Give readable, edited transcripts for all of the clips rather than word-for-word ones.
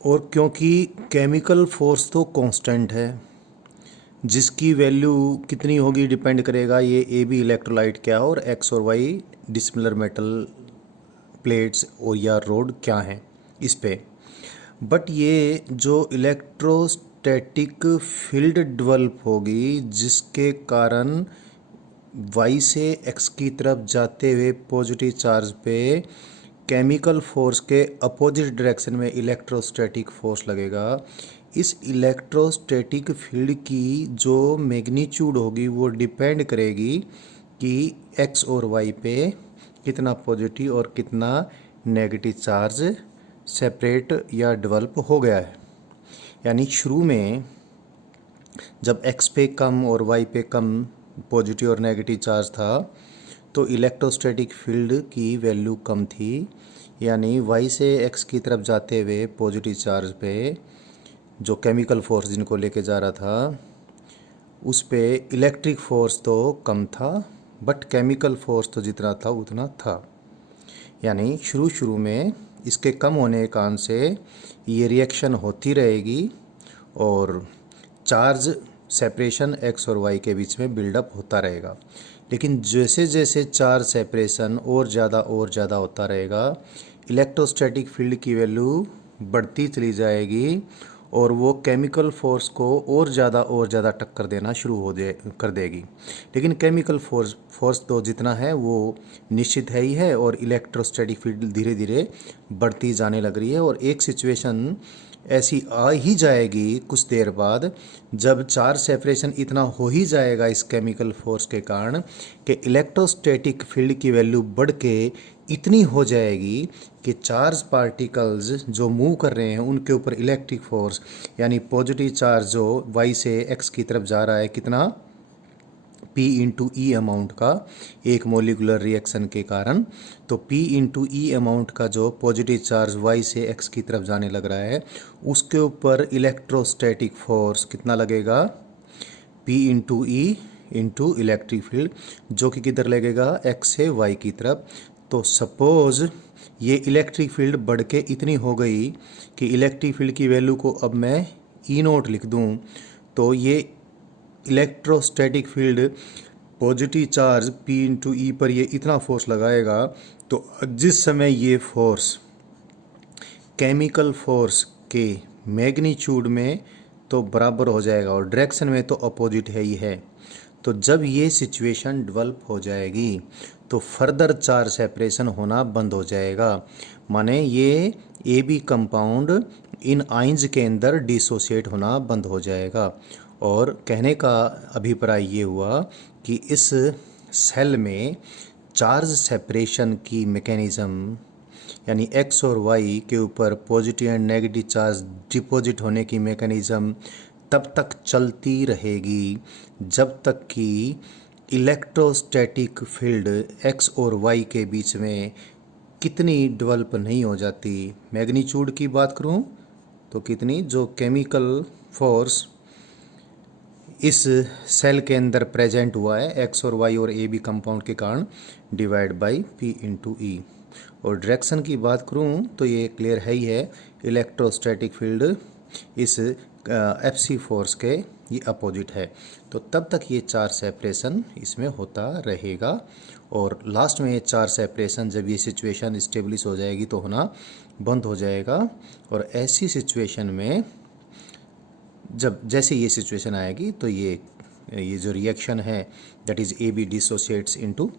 और क्योंकि chemical force तो कांस्टेंट है, जिसकी वैल्यू कितनी होगी डिपेंड करेगा ये ए बी इलेक्ट्रोलाइट क्या है और एक्स और वाई डिसिमिलर मेटल प्लेट्स और या रोड क्या हैं इस पे। बट ये जो इलेक्ट्रोस्टैटिक फील्ड डेवलप होगी जिसके कारण वाई से एक्स की तरफ जाते हुए पॉजिटिव चार्ज पे केमिकल फोर्स के अपोजिट डायरेक्शन में इलेक्ट्रोस्टैटिक फोर्स लगेगा। इस इलेक्ट्रोस्टैटिक फील्ड की जो मैग्नीट्यूड होगी वो डिपेंड करेगी कि एक्स और वाई पे कितना पॉजिटिव और कितना नेगेटिव चार्ज सेपरेट या डेवलप हो गया है। यानी शुरू में जब एक्स पे कम और वाई पे कम पॉजिटिव और नेगेटिव चार्ज था तो इलेक्ट्रोस्टैटिक फील्ड की वैल्यू कम थी, यानी वाई से एक्स की तरफ जाते हुए पॉजिटिव चार्ज पे जो केमिकल फोर्स जिनको लेके जा रहा था उस पे इलेक्ट्रिक फोर्स तो कम था बट केमिकल फोर्स तो जितना था उतना था। यानी शुरू शुरू में इसके कम होने के कारण से ये रिएक्शन होती रहेगी और चार्ज सेपरेशन एक्स और वाई के बीच में बिल्डअप होता रहेगा। लेकिन जैसे जैसे चार्ज सेपरेशन और ज़्यादा होता रहेगा इलेक्ट्रोस्टैटिक फील्ड की वैल्यू बढ़ती चली जाएगी और वो केमिकल फोर्स को और ज़्यादा टक्कर देना शुरू कर देगी। लेकिन केमिकल फोर्स तो जितना है वो निश्चित है ही है और इलेक्ट्रोस्टैटिक फील्ड धीरे धीरे बढ़ती जाने लग रही है। और एक सिचुएशन ऐसी आ ही जाएगी कुछ देर बाद जब चार्ज सेपरेशन इतना हो ही जाएगा इस केमिकल फोर्स के कारण कि इलेक्ट्रोस्टैटिक फील्ड की वैल्यू बढ़ के इतनी हो जाएगी कि चार्ज पार्टिकल्स जो मूव कर रहे हैं उनके ऊपर इलेक्ट्रिक फोर्स यानी पॉजिटिव चार्ज जो वाई से एक्स की तरफ जा रहा है कितना P इंटू ई अमाउंट का एक मोलिकुलर रिएक्शन के कारण, तो P इंटू ई अमाउंट का जो पॉजिटिव चार्ज Y से X की तरफ जाने लग रहा है उसके ऊपर इलेक्ट्रोस्टैटिक फोर्स कितना लगेगा P into E into electric field जो कि किधर लगेगा X से Y की तरफ। तो सपोज ये इलेक्ट्रिक फील्ड बढ़ के इतनी हो गई कि इलेक्ट्रिक फील्ड की वैल्यू को अब मैं ई नोट लिख दूं तो ये electrostatic field positive charge P into E पर ये इतना फोर्स लगाएगा तो जिस समय ये फोर्स केमिकल फोर्स के मैग्नीट्यूड में तो बराबर हो जाएगा और डायरेक्शन में तो अपोजिट है ही है। तो जब ये सिचुएशन डेवलप हो जाएगी तो फर्दर चार्ज सेपरेशन होना बंद हो जाएगा, माने ये A B compound in ions के अंदर डिसोसिएट होना बंद हो जाएगा। और कहने का अभिप्राय ये हुआ कि इस सेल में चार्ज सेपरेशन की मैकेनिज़्म यानी एक्स और वाई के ऊपर positive and negative charge deposit होने की मैकेनिज़्म तब तक चलती रहेगी जब तक कि इलेक्ट्रोस्टैटिक फील्ड एक्स और वाई के बीच में कितनी डेवलप नहीं हो जाती। मैग्नीट्यूड की बात करूं तो कितनी जो केमिकल फोर्स इस सेल के अंदर प्रेजेंट हुआ है एक्स और वाई और ए बी कंपाउंड के कारण डिवाइड बाई पी इंटू ई। और डायरेक्शन की बात करूं तो ये क्लियर है ही है, इलेक्ट्रोस्टैटिक फील्ड इस एफ सी फोर्स के ये अपोजिट है। तो तब तक ये चार्ज सेपरेशन इसमें होता रहेगा और लास्ट में ये चार्ज सेपरेशन जब ये सिचुएशन स्टेब्लिश हो जाएगी तो होना बंद हो जाएगा। और ऐसी सिचुएशन में जब जैसे ये सिचुएशन आएगी तो ये जो रिएक्शन है that is A B dissociates into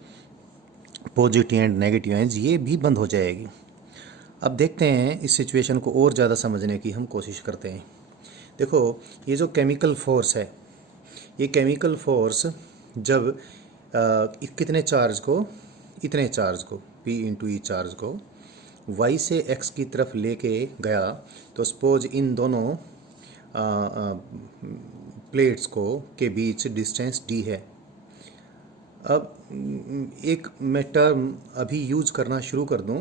positive and negative ions ये भी बंद हो जाएगी। अब देखते हैं इस सिचुएशन को और ज़्यादा समझने की हम कोशिश करते हैं। देखो ये जो केमिकल फोर्स है ये केमिकल फोर्स जब कितने चार्ज को इतने चार्ज को P इंटू ई चार्ज को Y से X की तरफ लेके गया तो सपोज इन दोनों प्लेट्स को के बीच डिस्टेंस d है। अब एक मैं टर्म अभी यूज करना शुरू कर दूं,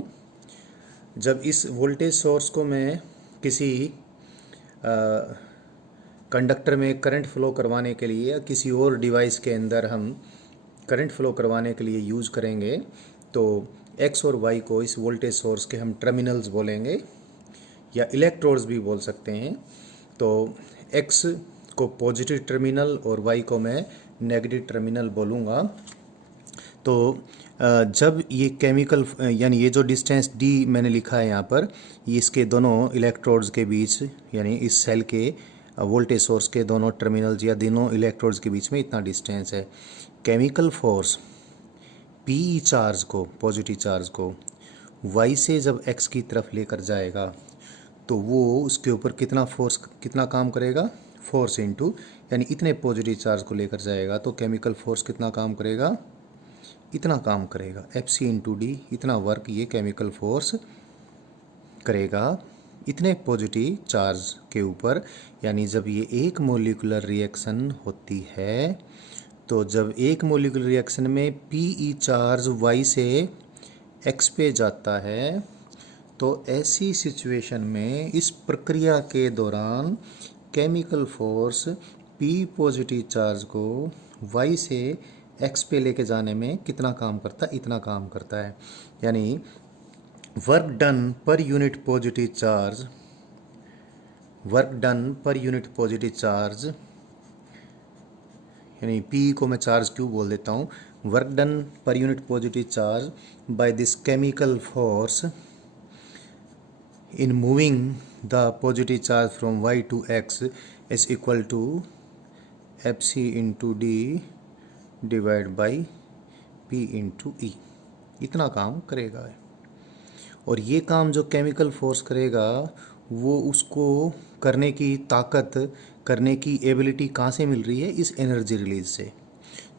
जब इस वोल्टेज सोर्स को मैं किसी कंडक्टर में करंट फ्लो करवाने के लिए या किसी और डिवाइस के अंदर हम करंट फ्लो करवाने के लिए यूज करेंगे तो एक्स और वाई को इस वोल्टेज सोर्स के हम टर्मिनल्स बोलेंगे। या इलेक्ट्रोड्स भी बोल सकते हैं। तो x को पॉजिटिव टर्मिनल और y को मैं नेगेटिव टर्मिनल बोलूँगा। तो जब ये केमिकल यानी ये जो डिस्टेंस d मैंने लिखा है यहाँ पर, ये इसके दोनों इलेक्ट्रोड्स के बीच यानी इस सेल के वोल्टेज सोर्स के दोनों टर्मिनल्स या दोनों इलेक्ट्रोड्स के बीच में इतना डिस्टेंस है। केमिकल फोर्स पी चार्ज को, पॉजिटिव चार्ज को y से जब x की तरफ लेकर जाएगा तो वो उसके ऊपर कितना फोर्स, कितना काम करेगा, फोर्स इनटू, यानी इतने पॉजिटिव चार्ज को लेकर जाएगा तो केमिकल फोर्स कितना काम करेगा, इतना काम करेगा। Fc इंटू डी, इतना वर्क ये केमिकल फोर्स करेगा इतने पॉजिटिव चार्ज के ऊपर। यानी जब ये एक मोलिकुलर रिएक्शन होती है तो जब एक मोलिकुलर रिएक्शन में पी चार्ज y से x पे जाता है तो ऐसी सिचुएशन में इस प्रक्रिया के दौरान chemical force P positive charge को y से x पे लेके जाने में कितना काम करता है, इतना काम करता है। यानी वर्क डन पर unit positive charge, work done पर यूनिट पॉजिटिव चार्ज, यानी P को मैं चार्ज क्यों बोल देता हूँ, वर्क डन पर unit positive charge by this chemical force in moving the positive charge from y to x is equal to Fc into d divided by P into E। इतना काम करेगा। और ये काम जो केमिकल फोर्स करेगा वो उसको करने की ताकत, करने की एबिलिटी कहाँ से मिल रही है, इस एनर्जी रिलीज से।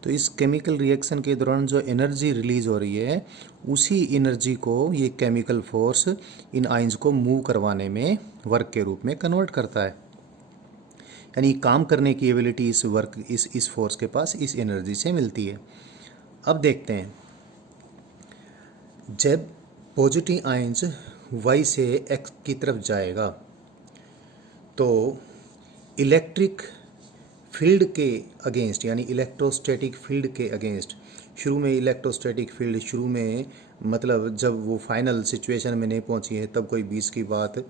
तो इस केमिकल रिएक्शन के दौरान जो एनर्जी रिलीज हो रही है उसी एनर्जी को ये केमिकल फोर्स इन आयंस को मूव करवाने में वर्क के रूप में कन्वर्ट करता है। यानी काम करने की एबिलिटी इस वर्क, इस फोर्स के पास इस एनर्जी से मिलती है। अब देखते हैं, जब पॉजिटिव आयंस y से x की तरफ जाएगा तो इलेक्ट्रिक फील्ड के अगेंस्ट, यानी इलेक्ट्रोस्टैटिक फील्ड के अगेंस्ट, शुरू में इलेक्ट्रोस्टैटिक फील्ड, शुरू में मतलब जब वो फाइनल सिचुएशन में नहीं पहुंची है तब कोई 20 की बात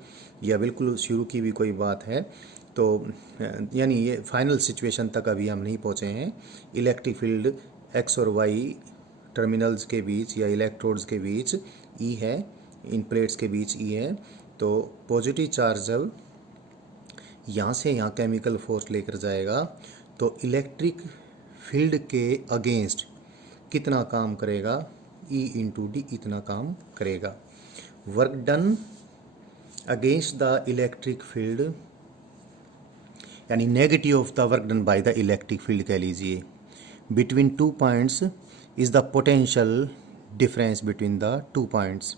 या बिल्कुल शुरू की भी कोई बात है, तो यानी ये फाइनल सिचुएशन तक अभी हम नहीं पहुंचे हैं। इलेक्ट्रिक फील्ड x और y टर्मिनल्स के बीच या इलेक्ट्रोड्स के बीच E है, इन प्लेट्स के बीच E है। तो पॉजिटिव चार्ज जब यहाँ से यहाँ केमिकल फोर्स लेकर जाएगा तो इलेक्ट्रिक फील्ड के अगेंस्ट कितना काम करेगा, E इंटू डी, इतना काम करेगा। Work done against the electric field, यानी negative of the work done by the electric field कह लीजिए, between two points is the potential difference between the two points.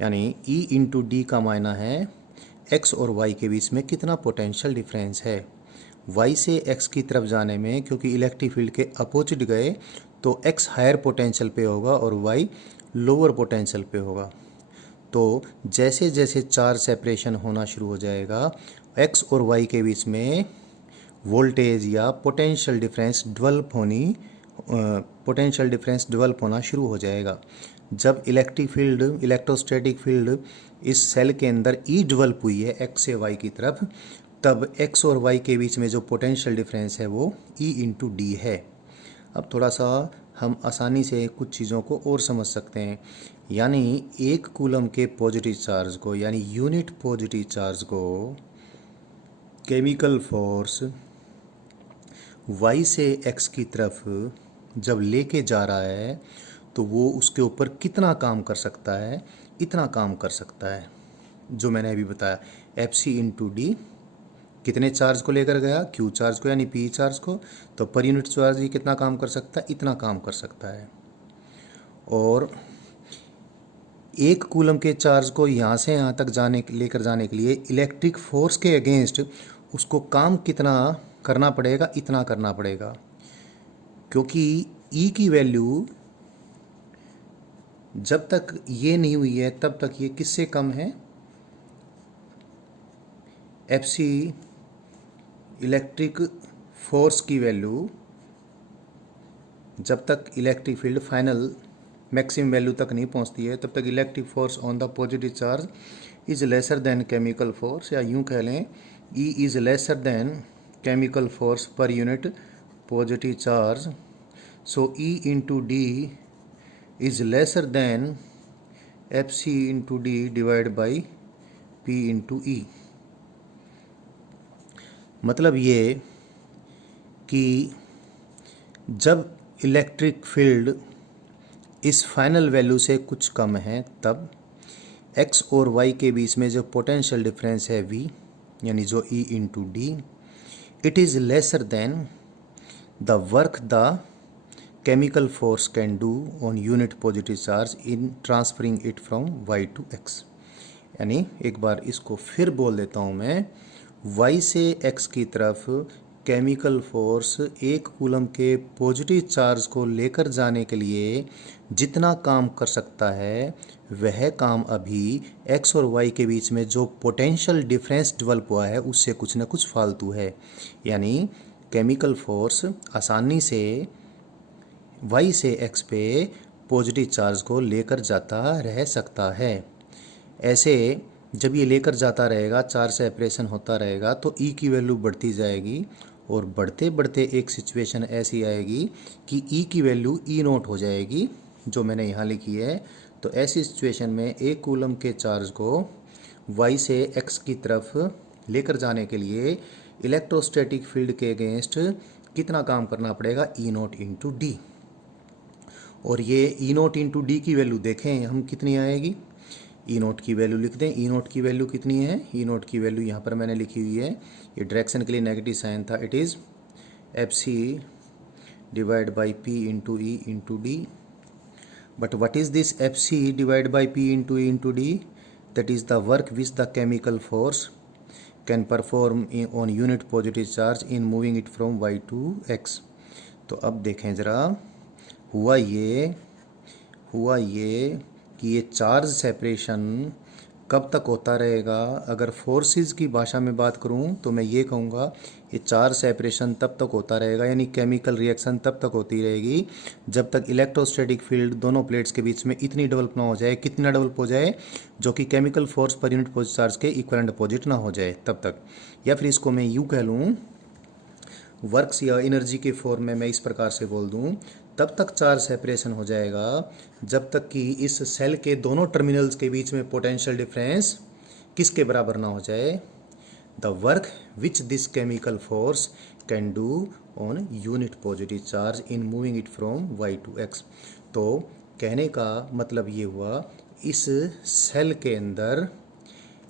यानी E इंटू डी का मायना है x और y के बीच में कितना पोटेंशियल डिफरेंस है। y से x की तरफ जाने में क्योंकि इलेक्ट्रिक फील्ड के अपोजिट गए तो x हायर पोटेंशियल पे होगा और y लोअर पोटेंशियल पे होगा। तो जैसे जैसे चार्ज सेपरेशन होना शुरू हो जाएगा x और y के बीच में वोल्टेज या पोटेंशियल डिफरेंस डेवलप होना शुरू हो जाएगा। जब इलेक्ट्रिक फील्ड, इलेक्ट्रोस्टैटिक फील्ड इस सेल के अंदर E डेवलप हुई है x से y की तरफ, तब x और y के बीच में जो पोटेंशियल डिफरेंस है वो E इंटू डी है। अब थोड़ा सा हम आसानी से कुछ चीज़ों को और समझ सकते हैं। यानी एक कूलम के पॉजिटिव चार्ज को, यानी यूनिट पॉजिटिव चार्ज को केमिकल फोर्स y से x की तरफ जब लेके जा रहा है तो वो उसके ऊपर कितना काम कर सकता है, इतना काम कर सकता है जो मैंने अभी बताया। Fc इंटू डी कितने चार्ज को लेकर गया, Q चार्ज को यानी P चार्ज को, तो पर यूनिट चार्ज ये कितना काम कर सकता है, इतना काम कर सकता है। और एक कूलम के चार्ज को यहाँ से यहाँ तक लेकर जाने के लिए इलेक्ट्रिक फोर्स के अगेंस्ट उसको काम कितना करना पड़ेगा, इतना करना पड़ेगा, क्योंकि E की वैल्यू जब तक ये नहीं हुई है तब तक ये किससे कम है, Fc इलेक्ट्रिक फोर्स की वैल्यू जब तक electric field final maximum value तक नहीं पहुंचती है तब तक electric force on the positive charge is lesser than chemical force, या यूं कह लें E is lesser than chemical force पर unit positive charge, so E into d is lesser than F c into d divide by P into E. मतलब ये कि जब electric field इस फाइनल वैल्यू से कुछ कम है तब x और y के बीच में जो पोटेंशियल डिफरेंस है v, यानी जो E into D, it is lesser than the work the chemical force can do on unit positive charge in transferring it from y to x। यानी एक बार इसको फिर बोल देता हूँ मैं, y से x की तरफ केमिकल फोर्स एक कूलम के पॉजिटिव चार्ज को लेकर जाने के लिए जितना काम कर सकता है वह काम अभी x और y के बीच में जो पोटेंशियल डिफरेंस डेवलप हुआ है उससे कुछ न कुछ फालतू है। यानी केमिकल फोर्स आसानी से y से x पे पॉजिटिव चार्ज को लेकर जाता रह सकता है। ऐसे जब ये लेकर जाता रहेगा, चार्ज सेपरेशन होता रहेगा, तो E की वैल्यू बढ़ती जाएगी और बढ़ते बढ़ते एक सिचुएशन ऐसी आएगी कि E की वैल्यू E नोट हो जाएगी, जो मैंने यहाँ लिखी है। तो ऐसी सिचुएशन में एक कूलम के चार्ज को y से x की तरफ लेकर जाने के लिए इलेक्ट्रोस्टैटिक फील्ड के अगेंस्ट कितना काम करना पड़ेगा, E नोट इंटू डी। और ये E नोट इंटू डी की वैल्यू देखें हम कितनी आएगी। ई नोट की वैल्यू लिख दें। ई नोट की वैल्यू कितनी है, ई नोट की वैल्यू यहाँ पर मैंने लिखी हुई है, ये डायरेक्शन के लिए नेगेटिव साइन था, it is F C divide by P into E into D. But what is this F C divide by P into E into D, that is the work which the chemical force can perform on unit positive charge in moving it from Y to X. तो अब देखें ज़रा, हुआ ये कि ये charge separation कब तक होता रहेगा। अगर फोर्सेस की भाषा में बात करूं तो मैं ये कहूँगा ये चार्ज सेपरेशन तब तक होता रहेगा, यानी केमिकल रिएक्शन तब तक होती रहेगी जब तक इलेक्ट्रोस्टैटिक फील्ड दोनों प्लेट्स के बीच में इतनी डेवलप ना हो जाए, कितना डेवलप हो जाए, जो कि केमिकल फोर्स पर यूनिट पॉजिटिव चार्ज के इक्विवेलेंट अपोजिट ना हो जाए तब तक। या फिर इसको मैं यूँ कह लूँ, वर्क्स या एनर्जी के फॉर्म में मैं इस प्रकार से बोल दूं, तब तक चार्ज सेपरेशन हो जाएगा जब तक कि इस सेल के दोनों टर्मिनल्स के बीच में पोटेंशियल डिफरेंस किसके बराबर ना हो जाए, the work which this chemical force can do on unit positive charge in moving it from Y to X. तो कहने का मतलब ये हुआ, इस सेल के अंदर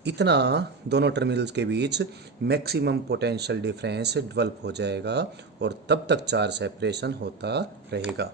इतना दोनों टर्मिनल्स के बीच मैक्सिमम पोटेंशियल डिफरेंस डेवलप हो जाएगा और तब तक चार्ज सेपरेशन होता रहेगा।